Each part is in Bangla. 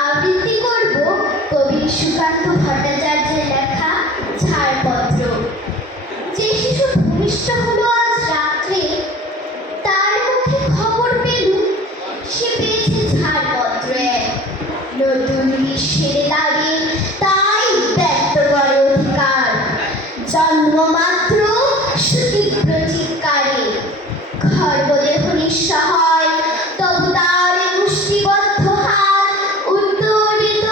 আবৃত্তি করব কবি সুকান্ত ভট্টাচার্যের লেখা ছাড়পত্র। যে শিশু ভূমিষ্ঠ হলো আজ রাত্রে, তার মুখে খবর পেলুম সে পেয়েছে ছাড়পত্র এক। নতুন গ্রীষ্মের দাগে তাই ব্যক্ত করে অধিকার, জন্মমাত্র সুতীব্র চিৎকারে। খর্বদেহ নিঃসহায়, তবু তার মুষ্টিবদ্ধ হাত উদ্দোলিত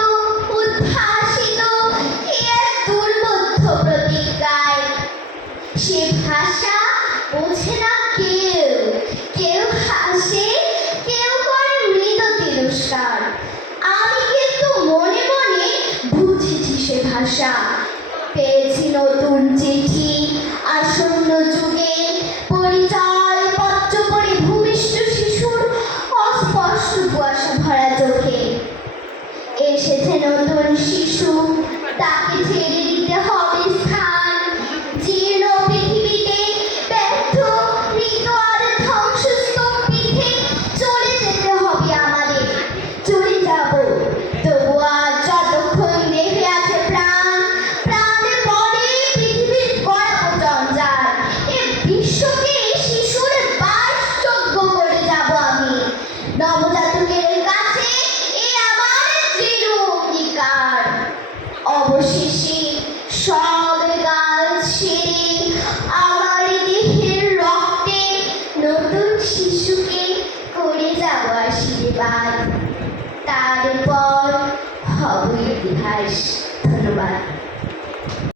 উদ্ভাসিত এক দুর্বোধ্য প্রতিজ্ঞায়। সে ভাষা বোঝে না কেউ, কেউ হাসে, কেউ করে মৃদু তিরস্কার। আমি কিন্তু মনে মনে বুঝেছি সে ভাষা। পেয়েছি নতুন চিঠি আসন্ন যুগে, পরিচয় পত্র পড়ে ভূমিষ্ঠ শিশুর অস্পষ্ট কুয়াশা ভরা চোখে। এসেছে নতুন শিশু, তাকে ছেড়ে দিতে হবে স্থান। জীর্ণ পৃথিবীতে ব্যর্থ মৃত আর ধ্বংসস্তূপিতে চলে যেতে হবে আমাদের। চলে যাব, তবু আজ যতক্ষণ দেহে আছে প্রাণ, প্রাণের পরে পৃথিবীর গড়াবো জঞ্জাল। এ বিশ্বকে শিশুর বাসযোগ্য করে যাব আমি। নবজাতকের কাছে এ আমার দৃঢ় অঙ্গীকার। অবশেষে সব কাজ সেরে আমার দেহের রক্তে নতুন শিশুকে করে যাব আশীর্বাদ। তারপর হবে ইতিহাস। ধন্যবাদ।